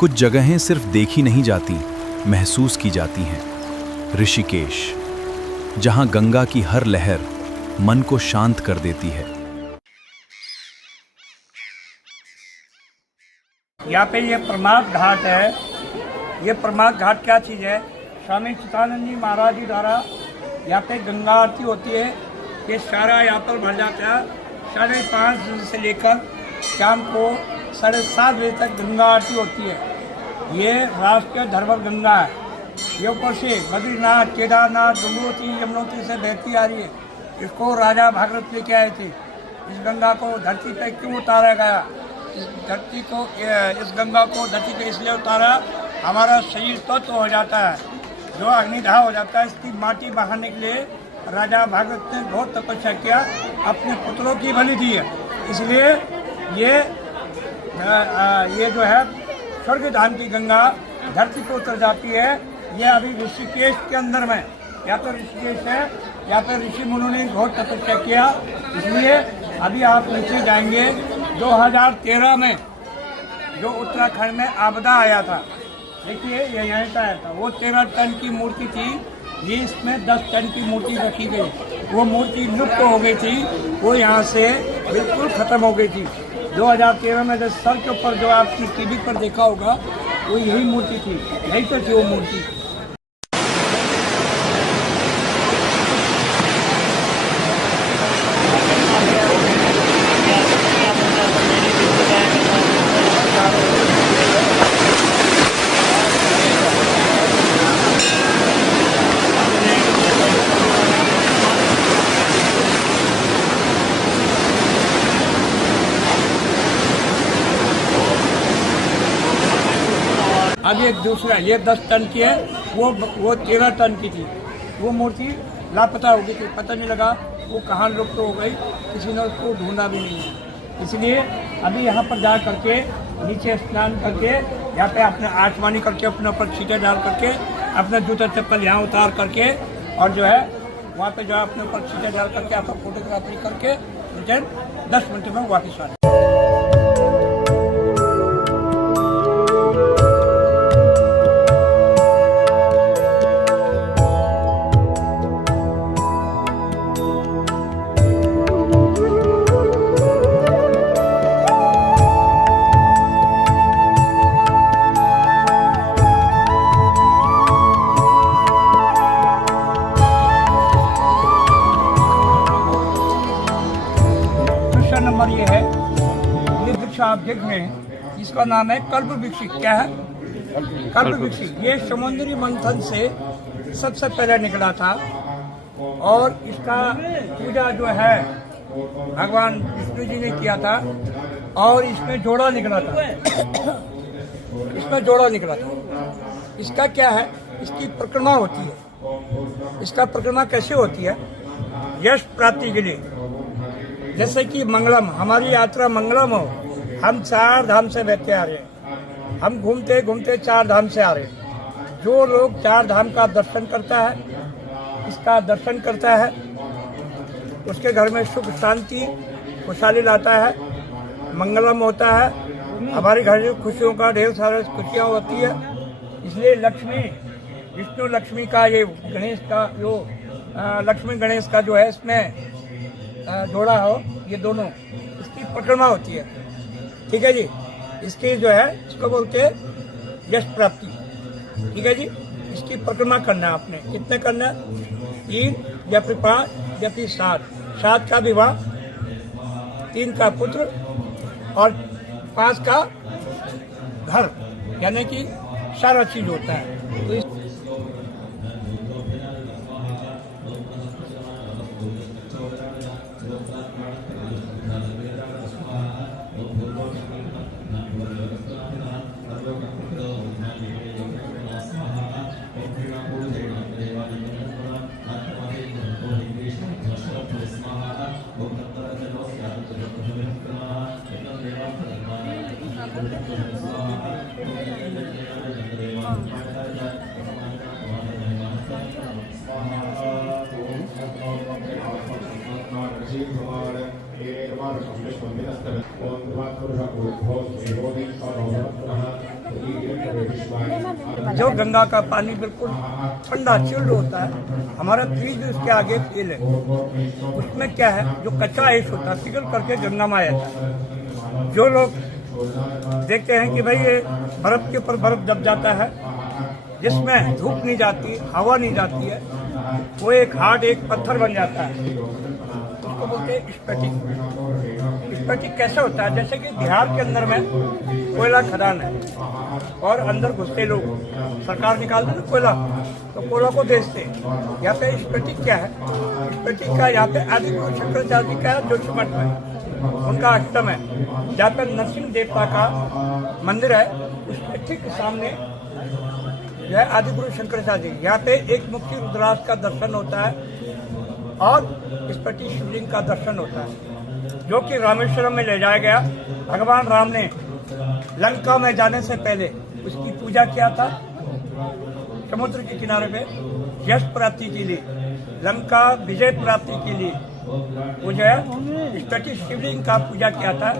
कुछ जगहें सिर्फ देखी नहीं जाती, महसूस की जाती हैं। ऋषिकेश, जहां गंगा की हर लहर मन को शांत कर देती है। यहाँ पे ये प्रमाद घाट है। ये प्रमाद घाट क्या चीज़ है? स्वामी चिदानंद जी महाराज जी द्वारा यहाँ पे गंगा आरती होती है। ये सारा यहाँ पर भर जाता है। 5:30 बजे से लेकर शाम को 7:30 बजे तक गंगा आरती होती है। ये राष्ट्रीय धरोहर गंगा है। ये ऊपर से बद्रीनाथ, केदारनाथ, गंगोत्री, यमुनोत्री से बहती आ रही है। इसको राजा भागीरथ लेके आए थे। इस गंगा को धरती पे क्यों उतारा गया? इस गंगा को धरती पे इसलिए उतारा, हमारा शरीर तत्व हो जाता है, जो अग्निदाह हो जाता है। इसकी माटी बहाने के लिए राजा भागीरथ ने बहुत तपस्या किया, अपने पुत्रों की बलि दी है। इसलिए ये जो है स्वर्ग धाम की गंगा धरती पर उतर जाती है। ये अभी ऋषिकेश के अंदर में, या तो ऋषिकेश है या फिर ऋषि मुनियों ने बहुत तपस्या किया। इसलिए अभी आप नीचे जाएंगे। 2013 में जो उत्तराखंड में आपदा आया था, देखिए ये यहाँ का आया था, वो 13 टन की मूर्ति थी। ये इसमें 10 टन की मूर्ति रखी गई। वो मूर्ति लुप्त हो गई थी, वो यहाँ से बिल्कुल ख़त्म हो गई थी। 2013 में जब सर के ऊपर जो आपकी टीवी पर देखा होगा, वो यही मूर्ति थी, यहीं पर थी वो मूर्ति। अभी एक दूसरा, ये 10 टन की है, वो 13 टन की थी। वो मूर्ति लापता हो गई थी, पता नहीं लगा वो कहाँ लुप्त हो गई, किसी ने उसको ढूंढा भी नहीं है। इसलिए अभी यहाँ पर जा करके नीचे स्नान करके, यहाँ पे अपने आचमानी करके, अपने ऊपर छींटे डाल करके, अपना जूता चप्पल यहाँ उतार करके, और जो है वहाँ पे जो है अपने ऊपर छींटे डाल करके आपका फोटोग्राफी करके रिटर्न 10 मिनट में वापस आ जाए। नंबर ये है, ये वृक्ष आप देख रहे हैं, इसका नाम है कल्प वृक्ष। क्या है? कल्प वृक्ष। ये समुद्री मंथन से सबसे पहले निकला था, और इसका पूजा जो है भगवान विष्णु जी ने किया था, और इसमें जोड़ा निकला था। इसमें जोड़ा निकला था। इसका क्या है? इसकी परिक्रमा होती है। इसका परिक्रमा कैसे होती है? यश प्राप्ति के लिए। जैसे कि मंगलम, हमारी यात्रा मंगलम हो, हम 4 धाम से बहते आ रहे हैं। हम घूमते घूमते 4 धाम से आ रहे हैं। जो लोग 4 धाम का दर्शन करता है, इसका दर्शन करता है, उसके घर में सुख शांति खुशहाली लाता है, मंगलम होता है। हमारे घर में खुशियों का ढेर सारा खुशियाँ होती है। इसलिए लक्ष्मी, विष्णु लक्ष्मी का, ये गणेश का जो लक्ष्मी गणेश का जो है इसमें जोड़ा हो, ये दोनों इसकी परिक्रमा होती है। ठीक है जी। इसकी जो है, इसको बोलते हैं यश प्राप्ति। ठीक है जी। इसकी परिक्रमा करना है आपने। कितने करना है? 3 या फिर 5 या फिर 7। 7 का विवाह, 3 का पुत्र, और 5 का घर, यानी कि सारा चीज होता है। तो ओम जो गंगा का पानी बिल्कुल ठंडा चिल्ड होता है, हमारा फ्रिज भी उसके आगे फेल है। उसमें क्या है, जो कच्चा आइस होता है पिघल करके गंगा में आ जाता है। जो लोग देखते हैं कि भाई ये बर्फ के ऊपर बर्फ दब जाता है, जिसमें धूप नहीं जाती, हवा नहीं जाती है, वो एक हार्ड एक पत्थर बन जाता है, उसको बोलते हैं स्फटिक। स्फटिक कैसे होता है, जैसे कि बिहार के अंदर में कोयला खदान है और अंदर घुसते लोग, सरकार निकालते ना कोयला, तो कोयला को बेचते। यहाँ पे स्फटिक क्या है, स्फटिक का यहाँ पे आदिगुरु शंकराचार्य जी का जोशीमठ में उनका आश्रम है, जहाँ पे नरसिंह देवता का मंदिर है, उसके ठीक सामने जो है आदिगुरु शंकराचार्य जी। यहाँ पे एक मुखी रुद्राक्ष का दर्शन होता है और स्फटिक शिवलिंग का दर्शन होता है, जो कि रामेश्वरम में ले जाया गया। भगवान राम ने लंका में जाने से पहले उसकी पूजा किया था, समुद्र के किनारे पे यश प्राप्ति के लिए, लंका विजय प्राप्ति के लिए वो जो है स्फटिक शिवलिंग का पूजा किया था।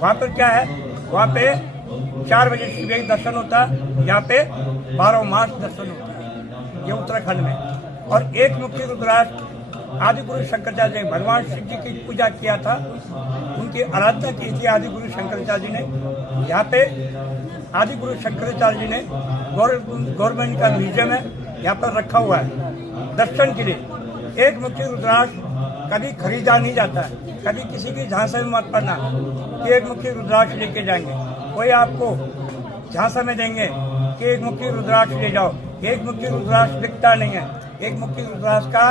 वहाँ पर क्या है, वहाँ पे 4 बजे शिवलिंग दर्शन होता है, यहाँ पे 12 मार्च दर्शन होता है, ये उत्तराखंड में। और एक मुखी रुद्राक्ष आदिगुरु शंकराचार्य जी, भगवान शिव जी की पूजा किया था, उनकी आराधना की थी आदिगुरु शंकराचार्य जी ने। यहाँ पे आदिगुरु शंकराचार्य जी ने गवर्नमेंट का म्यूजियम है, यहाँ पर रखा हुआ है दर्शन के लिए। एक मुखी रुद्राक्ष कभी खरीदा नहीं जाता है, कभी किसी की झांसे में मत पड़ना कि एक मुखी रुद्राक्ष लेके जाएंगे, कोई आपको झांसा में देंगे कि एक मुखी रुद्राक्ष ले जाओ। एक मुखी रुद्राक्ष बिकता नहीं है, एक मुखी रुद्राक्ष का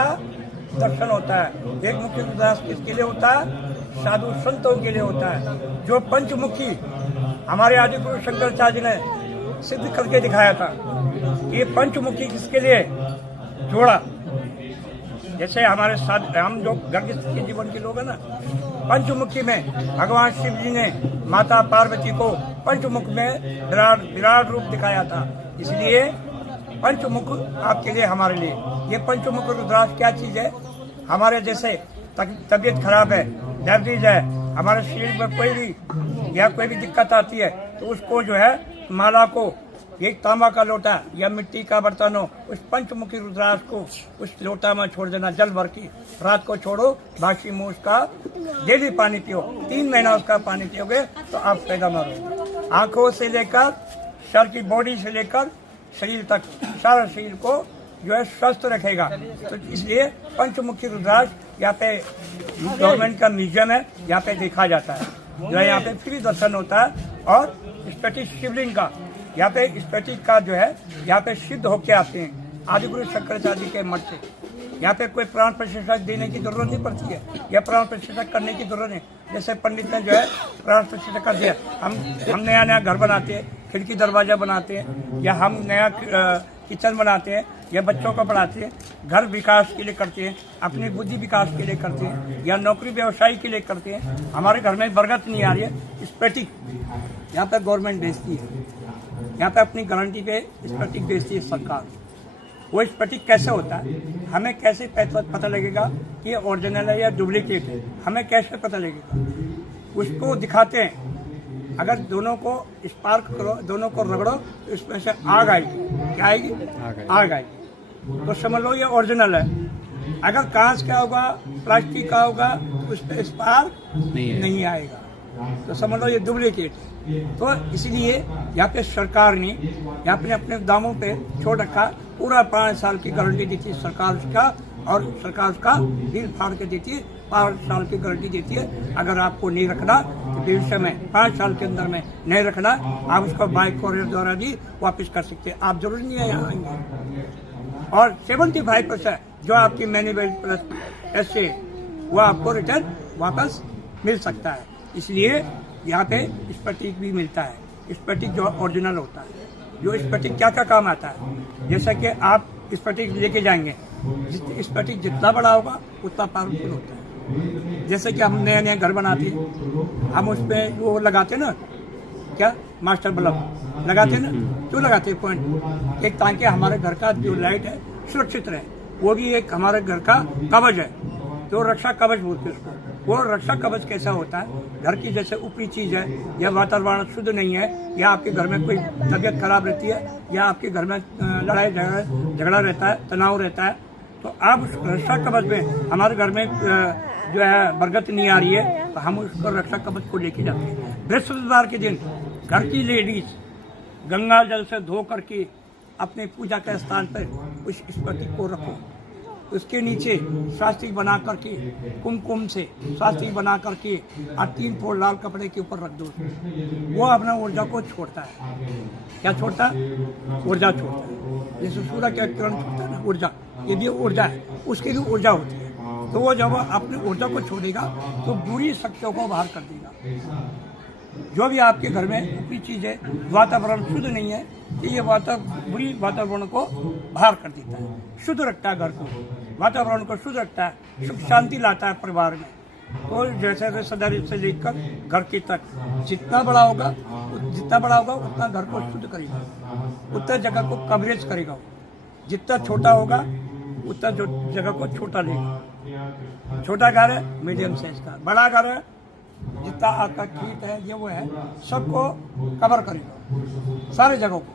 दर्शन होता है। एक मुखी रुद्राक्ष किसके लिए होता है, साधु संतों के लिए होता है। जो पंचमुखी हमारे आदिगुरु शंकराचार्य ने सिद्ध करके दिखाया था, ये पंचमुखी किसके लिए जोड़ा। जैसे हमारे साथ हम जो गर्ग के जीवन के लोग हैं ना, पंचमुखी में भगवान शिव जी ने माता पार्वती को पंचमुख में विराट रूप दिखाया था, इसलिए पंचमुख आपके लिए हमारे लिए। ये पंचमुख रुद्राक्ष क्या चीज है, हमारे जैसे तबीयत खराब है, डायबिटीज है, हमारे शरीर में कोई भी या कोई भी दिक्कत आती है, तो उसको जो है माला को एक तांबा का लोटा या मिट्टी का बर्तन हो, उस पंचमुखी रुद्राक्ष को उस लोटा में छोड़ देना जल भर की, रात को छोड़ो, बासी मुंह उसका डेली पानी पियो, 3 महीना उसका पानी पियोगे तो आप पैदा मारोगे। आंखों से लेकर सर की बॉडी से लेकर शरीर तक, सारा शरीर को जो है स्वस्थ रखेगा। तो इसलिए पंचमुखी रुद्राक्ष यहाँ पे गवर्नमेंट का म्यूजियम है, यहाँ पे देखा जाता है, जो है यहाँ पे फ्री दर्शन होता है। और स्फटिक शिवलिंग का यहाँ पे स्फटिक का जो है यहाँ पे सिद्ध होके आते हैं आदिगुरु शंकराचार्य जी के मठ से। यहाँ पे कोई प्राण प्रतिष्ठा देने की जरूरत नहीं पड़ती है, या प्राण प्रतिष्ठा करने की जरूरत नहीं। जैसे पंडित ने जो है प्राण प्रतिष्ठा कर दिया, हम नया नया घर बनाते हैं, खिड़की दरवाजा बनाते हैं, या हम नया किचन बनाते हैं, या बच्चों को पढ़ाते हैं, घर विकास के लिए करते हैं, अपनी बुद्धि विकास के लिए करते हैं, या नौकरी व्यवसाय के लिए करते हैं। हमारे घर में बरगद नहीं आ रही है, स्फटिक यहाँ पे गवर्नमेंट बेचती है, यहाँ पे अपनी गारंटी पे स्फटिक बेचती है सरकार। वो स्फटिक कैसे होता है, हमें कैसे पता लगेगा कि ये ओरिजिनल है या डुप्लीकेट है, हमें कैसे पता लगेगा, उसको दिखाते हैं। अगर दोनों को स्पार्क करो, दोनों को रगड़ो, तो इसमें से आग आएगी। क्या आएगी, आग आएगी, तो समझ लो ये ओरिजिनल है। अगर कांच का होगा, प्लास्टिक का होगा, तो उस पर स्पार्क नहीं आएगा, तो समझ लो ये डुप्लीकेट है। तो इसलिए यहाँ पे सरकार ने यहाँ पे अपने दामों पे छोड़ रखा, पूरा 5 साल की गारंटी देती है सरकार उसका, और सरकार उसका दिल फाड़ के देती है, 5 साल की गारंटी देती है। अगर आपको नहीं रखना तो भविष्य में 5 साल के अंदर में नहीं रखना, आप उसको बाय कोरियर द्वारा भी वापस कर सकते हैं, आप जरूरी नहीं है यहाँ आएंगे। और 75% जो आपकी मैन्युफैक्चर ऐसे वो आपको रिटर्न वापस मिल सकता है। इसलिए यहाँ पे स्फटिक भी मिलता है। स्फटिक जो ओरिजिनल होता है, जो स्फटिक क्या क्या काम आता है, जैसा कि आप स्फटिक लेके जाएंगे, स्फटिक जितना बड़ा होगा उतना पावरफुल होता है। जैसे कि हम नए नए घर बनाते हैं, हम उस पर वो लगाते हैं ना, क्या मास्टर बल्ब लगाते हैं ना, क्यों लगाते हैं पॉइंट, एक ताकि हमारे घर का जो लाइट है सुरक्षित रहे। वो भी एक हमारे घर का कवच है, जो रक्षा कवच बोलते हैं उसको। वो रक्षा कवच कैसा होता है, घर की जैसे ऊपरी चीज़ है, या वातावरण शुद्ध नहीं है, या आपके घर में कोई तबीयत खराब रहती है, या आपके घर में लड़ाई झगड़ा रहता है, तनाव रहता है, तो आप उस रक्षा कवच में, हमारे घर में जो है बरगत नहीं आ रही है, तो हम उसको रक्षा कवच को लेके जाते हैं। बृहस्पतिवार के दिन घर की लेडीज गंगा जल से धो करके अपने पूजा के स्थान पर उस स्फटिक को रखो, उसके नीचे स्वास्तिक बना करके कुमकुम से स्वास्तिक बना करके और 3 फोल्ड लाल कपड़े के ऊपर रख दो। वो अपना ऊर्जा को छोड़ता है। क्या छोड़ता है? ऊर्जा छोड़ता है। जैसे सूर्य का किरण छोड़ता है ना ऊर्जा, ये भी ऊर्जा है, उसकी भी ऊर्जा होती है। तो वो जब अपनी ऊर्जा को छोड़ेगा तो बुरी शक्तियों को बाहर कर देगा। जो भी आपके घर में ऊपरी चीज़ है, वातावरण शुद्ध नहीं है, तो ये बुरी वातावरण को बाहर कर देता है, शुद्ध रखता है घर को, वातावरण को शुद्ध रखता है, सुख शांति लाता है परिवार में। तो जैसे रिश्तेदारी से लेकर घर के तक जितना बड़ा होगा उतना घर को शुद्ध करेगा, उतना जगह को कवरेज करेगा। जितना छोटा होगा उतना जगह को छोटा लेगा। छोटा घर है मीडियम साइज का, बड़ा घर है जितना आपका खेत है ये वो है, सबको कवर करेगा, सारे जगहों को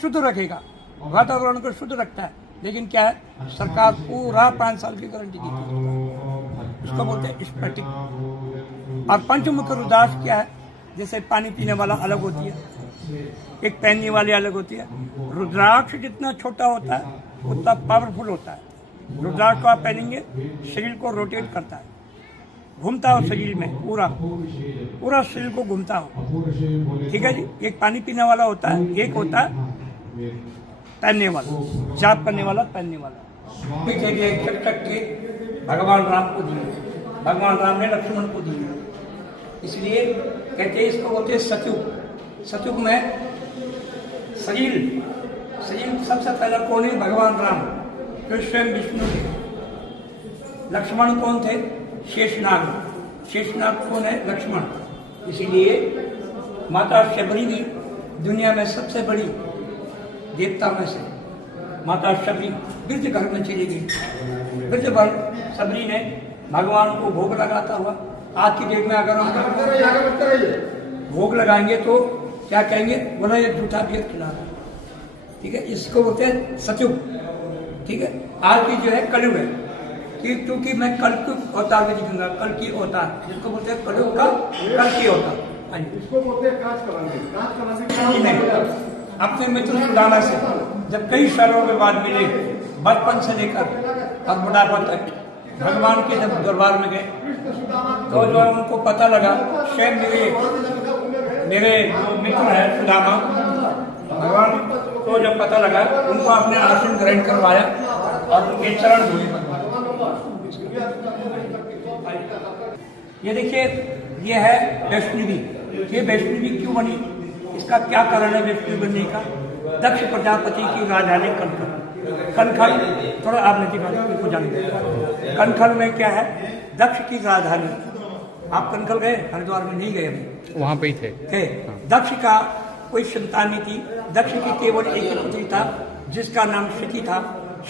शुद्ध रखेगा, वातावरण को शुद्ध रखता है। लेकिन क्या है, सरकार पूरा 5 साल की गारंटी देती है, उसको बोलते हैं स्फटिक। और पंचमुखी रुद्राक्ष क्या है, जैसे पानी पीने वाला अलग होती है, एक पहनने वाली अलग होती है। रुद्राक्ष जितना छोटा होता है उतना पावरफुल होता है। रुद्राक्ष को आप पहनेंगे, शरीर को रोटेट करता है, घूमता हो शरीर में, पूरा शरीर को घूमता हो। ठीक है जी। एक पानी पीने वाला होता है, एक होता है पहनने वाला, जाप करने वाला, पहनने वाला। के भगवान राम को दिए, भगवान राम ने लक्ष्मण को दिए, इसलिए कहते हैं इसको बोलते हैं सतयुग। सतयुग में शरीर सबसे पहला कौन है? भगवान राम, जो स्वयं विष्णु थे। लक्ष्मण कौन थे? शेषनाग। शेषनाग कौन है? लक्ष्मण। इसीलिए माता शबरी भी दुनिया में सबसे बड़ी देवता में से माता शबरी वृद्ध घर में चली गई। वृद्ध शबरी ने भगवान को भोग लगाता हुआ, आज की डेट में अगर हम भोग लगाएंगे तो क्या कहेंगे? बोला ये झूठा भेद खिला। ठीक है, इसको बोलते हैं सतयुग। ठीक है, आज की जो है कलयुग है, क्योंकि मैं कल के अवतार में दिखूंगा, कल की अवतार, जिसको बोलते हैं कलयुग का कल की अवतार। इसको बोलते हैं कांच कलांगी। नहीं, अपने मित्र सुदामा से जब कई सालों के बाद मिले, बचपन से लेकर और बुढ़ापा तक, भगवान के जब दरबार में गए तो जो है उनको पता लगा, स्वयं मेरे जो मित्र है सुदामा, भगवान को जब पता लगा, उनको अपने आसन ग्रहण करवाया और उनके चरण धोए। ये देखिए, ये है वैष्णवी। ये वैष्णवी क्यों बनी? इसका क्या कारण है वैष्णवी बनने का? दक्ष प्रजापति की राजधानी कनखल। कनखल थोड़ा आप नदी को जानेंगे। कनखल में क्या है? दक्ष की राजधानी। आप कनखल गए? हरिद्वार में नहीं गए अभी? वहाँ पे ही थे। दक्ष का कोई संतान नहीं थी। दक्ष की केवल एक पुत्री था जिसका नाम सती था।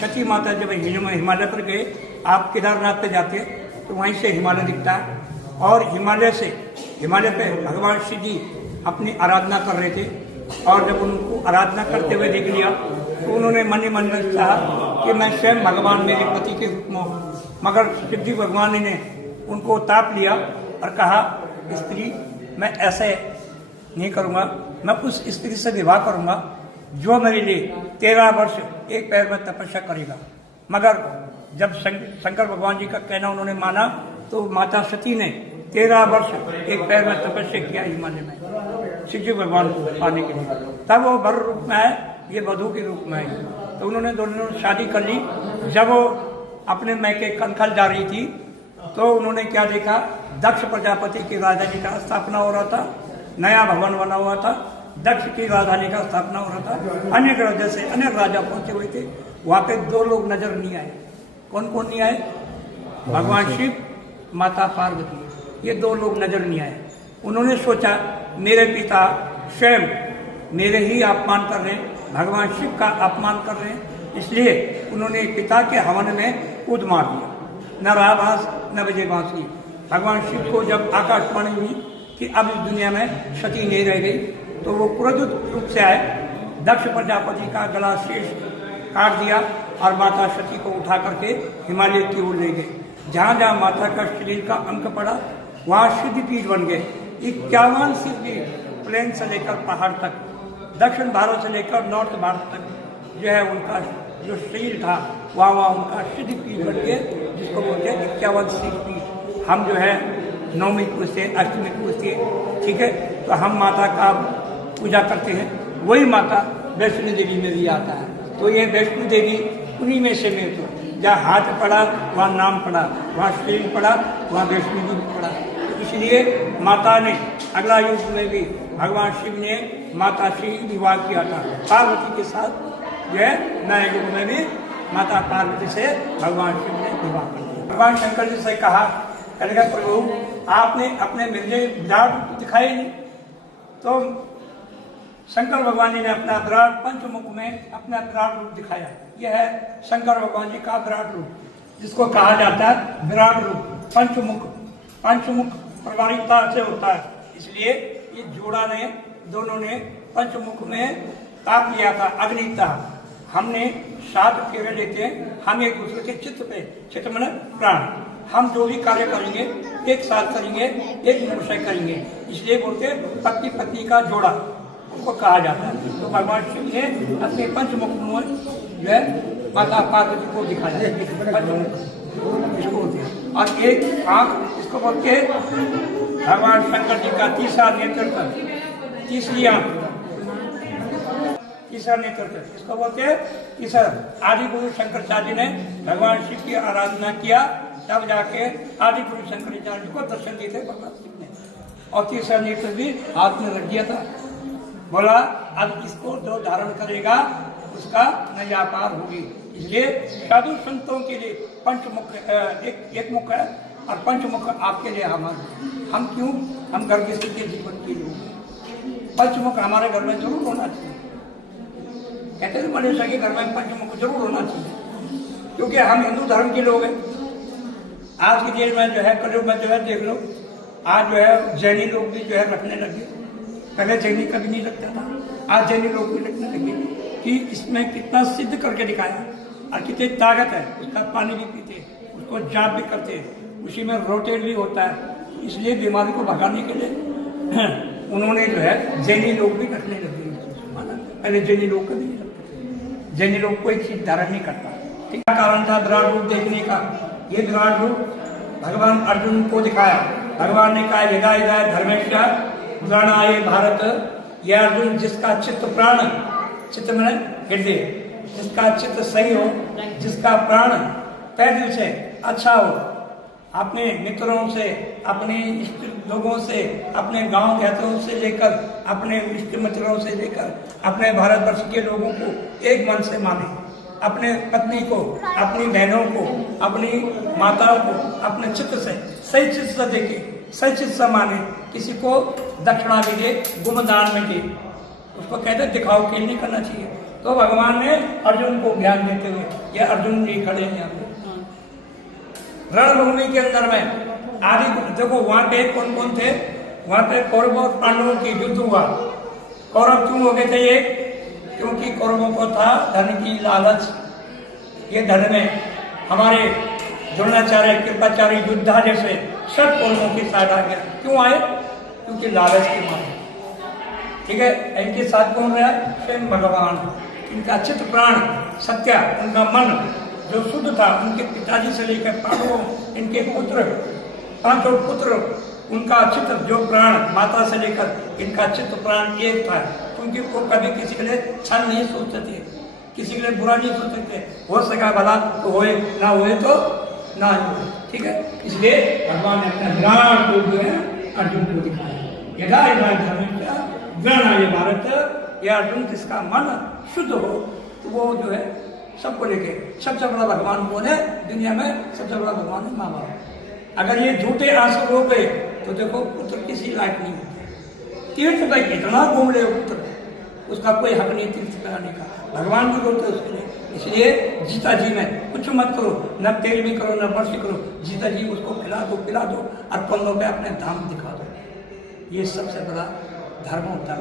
सती माता जब हिमालय पर गए, आप केदारनाथ पे जाते तो वहीं से हिमालय दिखता है, और हिमालय पे भगवान शिव जी अपनी आराधना कर रहे थे, और जब उनको आराधना करते हुए देख लिया तो उन्होंने मन ही मन में कहा कि मैं स्वयं भगवान मेरे पति के रूप में हूँ। मगर शिव जी भगवान ने उनको ताप लिया और कहा, स्त्री मैं ऐसे नहीं करूँगा, मैं उस स्त्री से विवाह करूँगा जो मेरे लिए 13 वर्ष एक पैर में तपस्या करेगा। मगर जब शंकर भगवान जी का कहना उन्होंने माना तो माता सती ने 13 वर्ष एक पैर में तपस्या किया हिमालय में शिव जी भगवान को पाने के लिए। तब वो वर रूप में आए, ये वधू के रूप में आई। तो उन्होंने दोनों शादी कर ली। जब वो अपने मैके कनखल जा रही थी तो उन्होंने क्या देखा? दक्ष प्रजापति की राजधानी का स्थापना हो रहा था, नया भवन बना हुआ था, दक्ष की राजधानी का स्थापना हो रहा था। अनेक राजा से अनेक राजा पहुंचे हुए थे। वहाँ पे 2 लोग नजर नहीं आए। कौन कौन नहीं आए? भगवान शिव, माता पार्वती, ये 2 लोग नजर नहीं आए। उन्होंने सोचा मेरे पिता स्वयं मेरे ही अपमान कर रहे हैं, भगवान शिव का अपमान कर रहे हैं, इसलिए उन्होंने पिता के हवन में कूद मार दिया। न रहा बांस न बजे बांसुरी, भगवान शिव को जब आकाशवाणी हुई कि अब इस दुनिया में सती नहीं रह गई, तो वो क्रोधित रूप से आए, दक्ष प्रजापति का गला शेष काट दिया और माता सती को उठा करके हिमालय की ओर ले गए। जहाँ जहाँ माता का शरीर का अंक पड़ा वहाँ सिद्धपीठ बन गए। 51 सिद्धपीठ, प्लेन से लेकर पहाड़ तक, दक्षिण भारत से लेकर नॉर्थ भारत तक जो है उनका जो शरीर था वहाँ उनका सिद्धपीठ बन गए, जिसको बोलते हैं 51 सिद्धपीठ। हम जो है नवमी पूजते, अष्टमी पूजते, ठीक है, तो हम माता का पूजा करते हैं। वही माता वैष्णो देवी में भी आता है। तो ये वैष्णो देवी उन्हीं में से में तो जहाँ हाथ पड़ा वहाँ नाम पड़ा, वहाँ शरीर पड़ा वहाँ वैष्णो देवी पड़ा। तो इसलिए माता ने अगला युग में भी भगवान शिव ने माता से विवाह किया था पार्वती के साथ। जो है नए युग में भी माता पार्वती से भगवान शिव ने विवाह कर दिया। भगवान शंकर जी से कहा, कहेगा प्रभु आपने अपने मुझे विराट रूप दिखाई नहीं। तो शंकर भगवान जी ने अपना विराट पंचमुख में अपना विराट रूप दिखाया। यह है शंकर भगवान जी का विराट रूप, जिसको कहा जाता है विराट रूप। पंचमुख प्रमाणिकता से होता है, इसलिए ये जोड़ा ने दोनों ने पंचमुख में ताप लिया था, अग्निता। हमने 7 फेरे लेते हैं, हम एक दूसरे के चित्त पे, चित्त मन प्राण, हम जो भी कार्य करेंगे एक साथ करेंगे, एक मन से करेंगे, इसलिए बोलते पति पत्नी का जोड़ा उसको कहा जाता है। तो भगवान शिव ने अपने पंचमुख में जो है माता पार्वती को दिखाया, पंचमुख इसको बोलते हैं। और एक आंख इसको बोलते हैं भगवान शंकर जी का तीसरा नेत्र, तीसरी आंख, तीसरा नेत्र इसको बोलते हैं तीसरा। आदि गुरु शंकराचार्य ने भगवान शिव की आराधना किया, तब जाके आदि गुरु शंकराचार्य को दर्शन दिए थे भगवान शिव ने। और तीसरा नेत्र भी हाथ में रख दिया था, बोला अब इसको जो धारण करेगा उसका नया पार होगी। इसलिए साधु संतों के लिए पंचमुख एक मुख है और पंचमुख आपके लिए हम क्यों, हम घर के जीवन के लिए पंचमुख हमारे घर में जरूर होना चाहिए। कहते हैं मनुष्य के घर में पंचमुख जरूर होना चाहिए, क्योंकि हम हिंदू धर्म के लोग हैं। आज की डेट में जो है कलयुग में जो है देख लो, आज जो है जैनी लोग भी जो है रखने लगे। पहले जैनी कभी नहीं रखता था, आज जैनी लोग भी रखने लगे कि इसमें कितना सिद्ध करके दिखाया और कितनी ताकत है। उसका पानी भी पीते, उसको जाप भी करते, उसी में रोटेट भी होता है। इसलिए बीमारी को भगाने के लिए उन्होंने जो है जैनी लोग भी रखने लगे। पहले जैनी लोग कभी नहीं रखते, जैनी लोग कोई चीज धारण नहीं करता। क्या कारण था विराट रूप देखने का? ये विराट रूप भगवान अर्जुन को दिखाया। भगवान ने कहा यदा यदा धर्मेश्वर पुराणाय भारत, यह अर्जुन जिसका चित्त प्राण, चित्त में हृदय, जिसका चित्त सही हो, जिसका प्राण पैदल से अच्छा हो, अपने मित्रों से, अपने इष्ट लोगों से, अपने गांव देहातों से लेकर, अपने इष्ट मित्रों से लेकर, अपने भारतवर्ष के लोगों को एक मन से माने, अपने पत्नी को, अपनी बहनों को, अपनी माताओं को अपने चित्त से, सही चित्त से देखे, सही चित्त से माने। किसी को दक्षिणा भी दे, गुणदान में दे, उसको कहते दिखाओ के नहीं करना चाहिए। तो भगवान ने अर्जुन को ज्ञान देते हुए, ये अर्जुन जी खड़े हैं यहाँ पे रणभूमि के अंदर में। आदि देखो वहां पे कौन कौन थे, वहां पे कौरवों और पांडवों की युद्ध हुआ। कौरव क्यों हो गए थे ये? क्योंकि कौरवों को था धन की लालच। ये धन में हमारे द्रोणाचार्य, कृपाचार्य, योद्धा जैसे सब कौरवों के साथ आ गया। क्यों आए? क्योंकि लालच के मारे, ठीक है। इनके साथ कौन रहा? स्वयं भगवान। इनका चित्त प्राण सत्या, उनका मन जो शुद्ध था, उनके पिताजी से लेकर पांडवों, इनके पुत्र, 5 पुत्र, उनका चित्त जो प्राण, माता से लेकर इनका चित्त प्राण एक था। क्योंकि वो कभी किसी के लिए छल नहीं सोचते थे, किसी के लिए बुरा नहीं सोचते थे। हो सका भला तो होए, ना होए तो ना होए, ठीक है। इसलिए भगवान ने अपना विराट रूप जो है अर्जुन को दिखाया। यदा यदा धर्मेश्वर भारत, यह अर्जुन जिसका मन शुद्ध हो तो वो जो है सबको लेके, सबसे बड़ा भगवान वो है दुनिया में, सबसे बड़ा भगवान है माँ बाप। अगर ये झूठे आंसू रो गए तो देखो पुत्र किसी लायक नहीं होते। तीर्थ भाई कितना घूम रहे हो पुत्र, उसका कोई हक नहीं तीर्थ कराने का। भगवान भी बोलते उसके लिए। इसलिए जीता जी में कुछ मत करो, न तेल में करो न वर्ष करो, जीता जी उसको खिला दो पिला दो और कंधों पे अपने धाम दिखा दो। ये सबसे बड़ा धर्म होता है।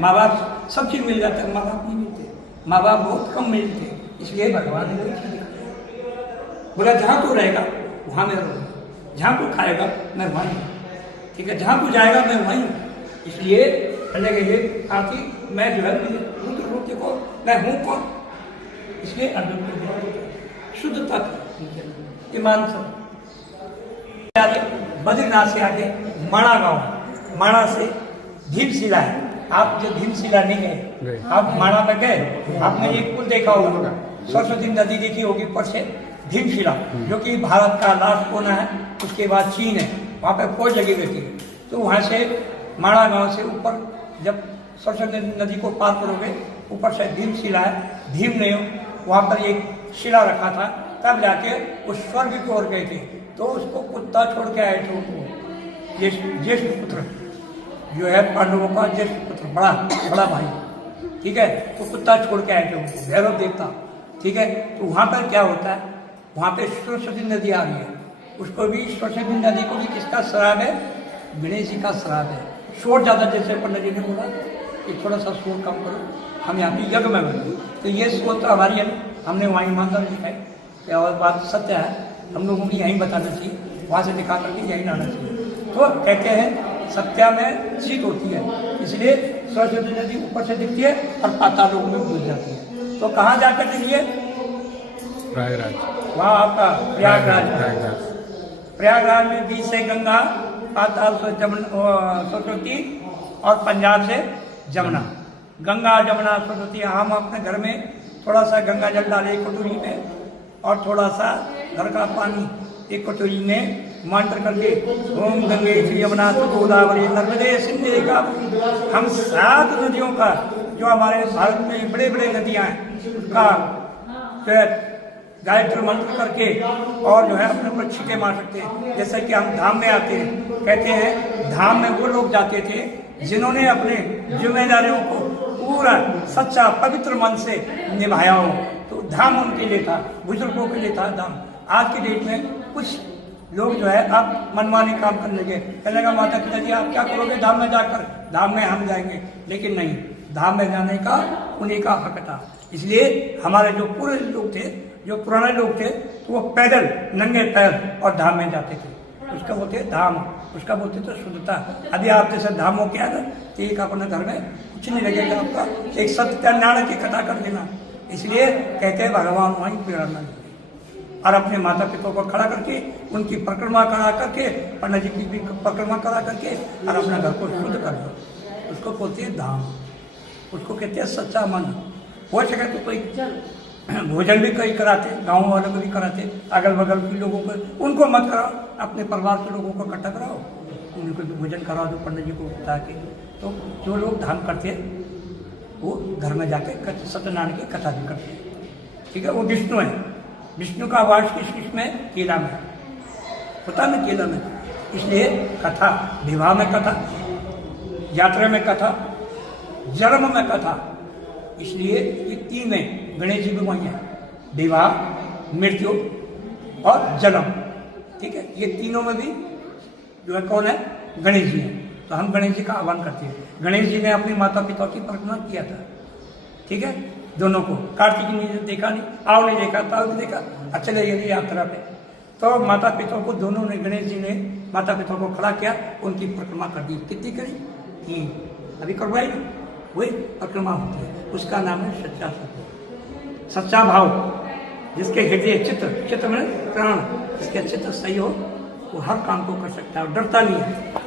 माँ बाप सब चीज़ मिल जाता है, माँ बाप नहीं मिलते, माँ बाप बहुत कम मिलते। इसलिए भगवान ने वही चीज़ दिखाई। बोला जहाँ तू रहेगा वहाँ मैं रहूँगा, जहाँ तू खाएगा मैं वहीं हूँ, ठीक है, जहाँ तू जाएगा मैं वहीं हूँ। इसलिए कहने के लिए आखिर मैं जो है रुद्र रूप देखो मैं हूँ कौन। इसलिए अर्जुन को शुद्धता ईमान सब। बद्रीनाथ से आगे माणा गांव, माणा से भीमशिला है। आप जो भीमशिला नहीं गए, आप माणा में गए, आपने एक पुल देखा होगा, सरस्वती नदी देखी होगी ऊपर से, भीमशिला जो कि भारत का लास्ट कोना है, उसके बाद चीन है, वहाँ पे फौज लगी रहती है। तो वहाँ से माणा गांव से ऊपर जब सरस्वती नदी को पार करोगे, ऊपर से भीमशिला है। भीम ने वहाँ पर एक शिला रखा था, तब जाके उस स्वर्ग की ओर गए थे। तो उसको कुत्ता छोड़ के आए थे, उनको ज्येष्ठ पुत्र जो है पांडवों का ज्येष्ठ पुत्र, बड़ा भाई, ठीक है, तो कुत्ता छोड़ के आए थे उनको, भैरव देवता, ठीक है। तो वहाँ पर क्या होता है, वहाँ पे सरस्वती नदी आ रही है, उसको भी सरस्वती नदी को भी किसका श्राप है, गणेश जी का श्राप है। शोर ज़्यादा, जैसे पंडित जी ने बोला कि थोड़ा सा शोर कम करो, हम यहाँ पे यज्ञ में बने, तो ये सोच तो हमारी है, हमने वहाँ ईमानदार दिखाई और बात सत्य है, हम लोगों की यहीं बताना चाहिए, वहाँ से दिखा करके यहीं लाना चाहिए। तो कहते हैं सत्या में जीत होती है, इसलिए सरस्वती नदी ऊपर से दिखती है और पाताल लोक में घुस जाती है। तो कहाँ जाकर दिखिए, प्रयागराज, वहाँ आपका प्रयागराज में बीच से गंगा, पाताल से सरस्वती और पंजाब से जमुना। गंगा जमुना सरस्वती, हम अपने घर में थोड़ा सा गंगा जल डाले एक कटोरी में और थोड़ा सा घर का पानी एक कटोरी में मंत्र करके ओम गंगे यमुना गोदावरी नर्मदे सिंधु कावेरी, हम 7 नदियों का जो हमारे भारत में बड़े बड़े नदियाँ हैं उसका जो है गायत्री मंत्र करके और जो है अपने ऊपर छिके मार सकते हैं। जैसे कि हम धाम में आते हैं, कहते हैं धाम में वो लोग जाते थे जिन्होंने अपने जिम्मेदारियों को पूरा सच्चा पवित्र मन से निभाया हो, तो धाम उनके लिए था, बुजुर्गों के लिए था धाम। आज की डेट में कुछ लोग जो है आप मनमानी काम करने लगे, कहने का माता पिता जी आप क्या करोगे धाम में जाकर, धाम में हम जाएंगे, लेकिन नहीं, धाम में जाने का उन्हीं का हक था। इसलिए हमारे जो पूरे लोग थे, जो पुराने लोग थे, तो वो पैदल नंगे पैर और धाम में जाते थे, उसका बोलते धाम, उसका बोलते थे शुद्धता। अभी आप जैसे धाम हो के आकर तो एक अपने घर में कुछ नहीं लगेगा आपका, एक सत्यनारायण की कथा कर देना। इसलिए कहते हैं भगवान वहीं प्रेरणा और अपने माता पिता को खड़ा करके उनकी परिक्रमा करा करके, पंडित जी की भी परिक्रमा करा करके और अपना घर को शुद्ध कर दो, उसको बोलते हैं धाम, उसको कहते हैं सच्चा मन। हो सके तो कोई भोजन भी कई कराते, गाँव वालों को भी कराते, अगल बगल के लोगों को, उनको मत कराओ, अपने परिवार के लोगों को इकट्ठा कराओ, उनको भी भोजन कराओ दो पंडित जी को बता के। तो जो लोग धाम करते हैं वो घर में जाके सत्यनारायण की कथा भी करते हैं, ठीक है। वो विष्णु है, विष्णु का वास किस में, केला में होता है ना, केला में। इसलिए कथा, विवाह में कथा, यात्रा में कथा, जन्म में कथा, इसलिए ये 3 में गणेश जी भी वही है, विवाह, मृत्यु और जन्म, ठीक है। ये तीनों में भी जो है कौन है, गणेश जी हैं। तो हम गणेश जी का आह्वान करते हैं। गणेश जी ने अपने माता पिता की परिक्रमा किया था, ठीक है, दोनों को। कार्तिक ने देखा नहीं, आओ नहीं देखा, ताऊ नहीं देखा, अच्छा चले गए यात्रा पे, तो माता पिता को दोनों ने, गणेश जी ने माता पिता को खड़ा किया, उनकी परिक्रमा कर दी। कितनी करी, 3, अभी करवाई ना, वही परिक्रमा होती है, उसका नाम है सच्चा सत्य, सच्चा भाव। जिसके हृदय चित्र में प्राण, जिसके चित्र सही हो वो हर काम को कर सकता है और डरता नहीं है।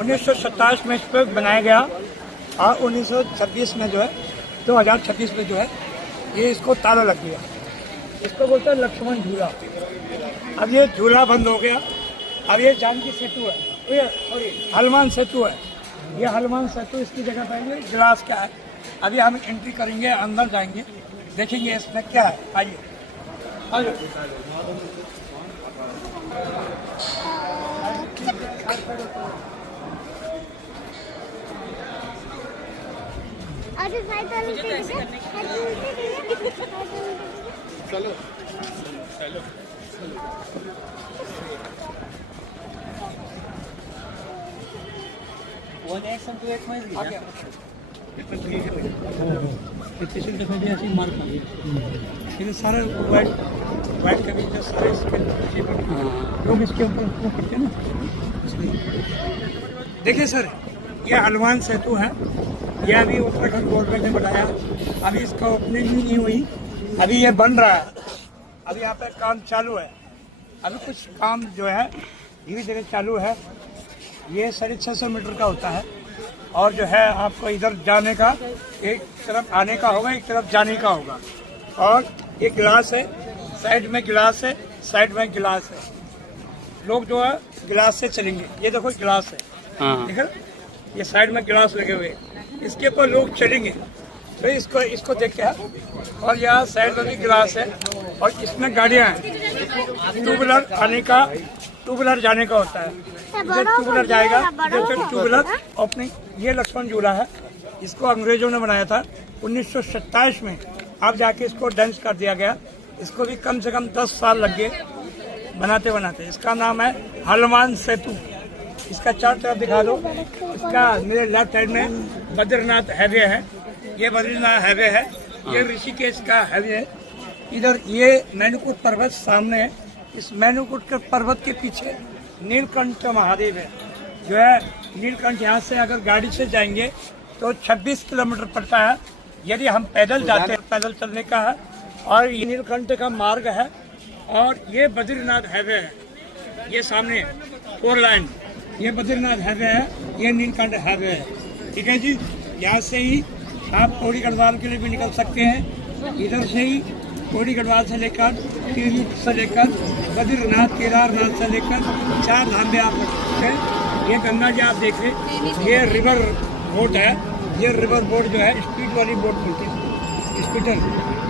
उन्नीस सौ 27 में इस पर बनाया गया और 1926 में जो है 2026 में जो है ये इसको ताला लग गया। इसको बोलते हैं लक्ष्मण झूला। अब ये झूला बंद हो गया। अब ये जानकी सेतु है, ये सॉरी हनुमान सेतु है। ये हनुमान सेतु इसकी जगह पर ये ग्लास का है। अभी हम एंट्री करेंगे, अंदर जाएंगे, देखेंगे इसमें क्या है। आइए आइए। चलो सारा वाइट का भी जो सारे लोग इसके ऊपर करते हैं ना। देखिए सर, ये हनुमान सेतु है। ये अभी उत्तराखंड गवर्नमेंट ने बनाया। अभी इसका ओपनिंग भी नहीं हुई, अभी ये बन रहा है। अभी यहाँ पे काम चालू है। अभी कुछ काम जो है धीरे धीरे चालू है। ये 650 मीटर का होता है और जो है आपको इधर जाने का, एक तरफ आने का होगा, एक तरफ जाने का होगा। और ये गिलास है, साइड में गिलास है, साइड में गिलास है। लोग जो है गिलास से चलेंगे। ये देखो गिलास है, ठीक है, ये साइड में गिलास लगे हुए हैं, इसके ऊपर लोग चलेंगे। तो इसको देख के, और यहाँ साइड में भी गिलास है और इसमें गाड़ियाँ हैं। टू व्हीलर आने का, टू व्हीलर जाने का होता है। इधर टू व्हीलर जाएगा, इधर टू व्हीलर ओपनिंग। ये लक्ष्मण झूला है, इसको अंग्रेजों ने बनाया था 1927 में। अब जाके इसको डेंस कर दिया गया। इसको भी कम से कम 10 साल लग गए बनाते बनाते। इसका नाम है हनुमान सेतु। इसका चार तरफ दिखा दो। इसका मेरे लेफ्ट साइड में बद्रीनाथ हाईवे है, ये बद्रीनाथ हाईवे है। ये ऋषिकेश का हाईवे है। इधर ये मैनुकुट पर्वत सामने है। इस मैनुकुट के पर्वत के पीछे नीलकंठ महादेव है। जो है नीलकंठ, यहाँ से अगर गाड़ी से जाएंगे तो 26 किलोमीटर पड़ता है। यदि हम पैदल जाते हैं, पैदल चलने का है। और ये नीलकंठ का मार्ग है और ये बद्रीनाथ हाईवे है। ये सामने 4 लाइन, ये बद्रीनाथ हाईवे है, ये नीलकंठ हाईवे है। ठीक है जी, यहाँ से ही आप पौड़ी गढ़वाल के लिए भी निकल सकते हैं। इधर से ही पौड़ी गढ़वाल से लेकर तिरहुत से लेकर बद्रीनाथ, केदारनाथ से लेकर 4 धाम में आप रख सकते हैं। ये गंगा जी आप देख रहे, ये रिवर बोट है। ये रिवर बोट जो है स्पीड वाली बोट बोलते हैं, स्पीडर।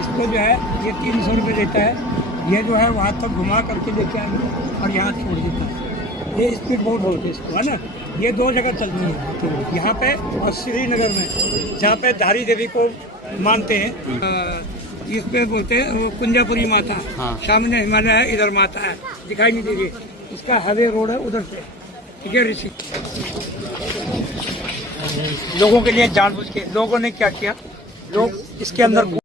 इसको जो है ये 300 रुपये देता है। ये जो है वहाँ तक घुमा करके लेके आएंगे और यहाँ छोड़ देता है। ये स्पीड बोट बोलते हैं इसको, है ना। ये 2 जगह चलती है, यहाँ पे और श्रीनगर में, जहाँ पे धारी देवी को मानते हैं। इस पे बोलते हैं वो कुंजापुरी माता। सामने हिमालय है, इधर माता है, दिखाई नहीं दे रही। इसका हाईवे रोड है उधर से, ठीक है। ऋषि लोगों के लिए जानबूझ के लोगों ने क्या किया, लोग इसके अंदर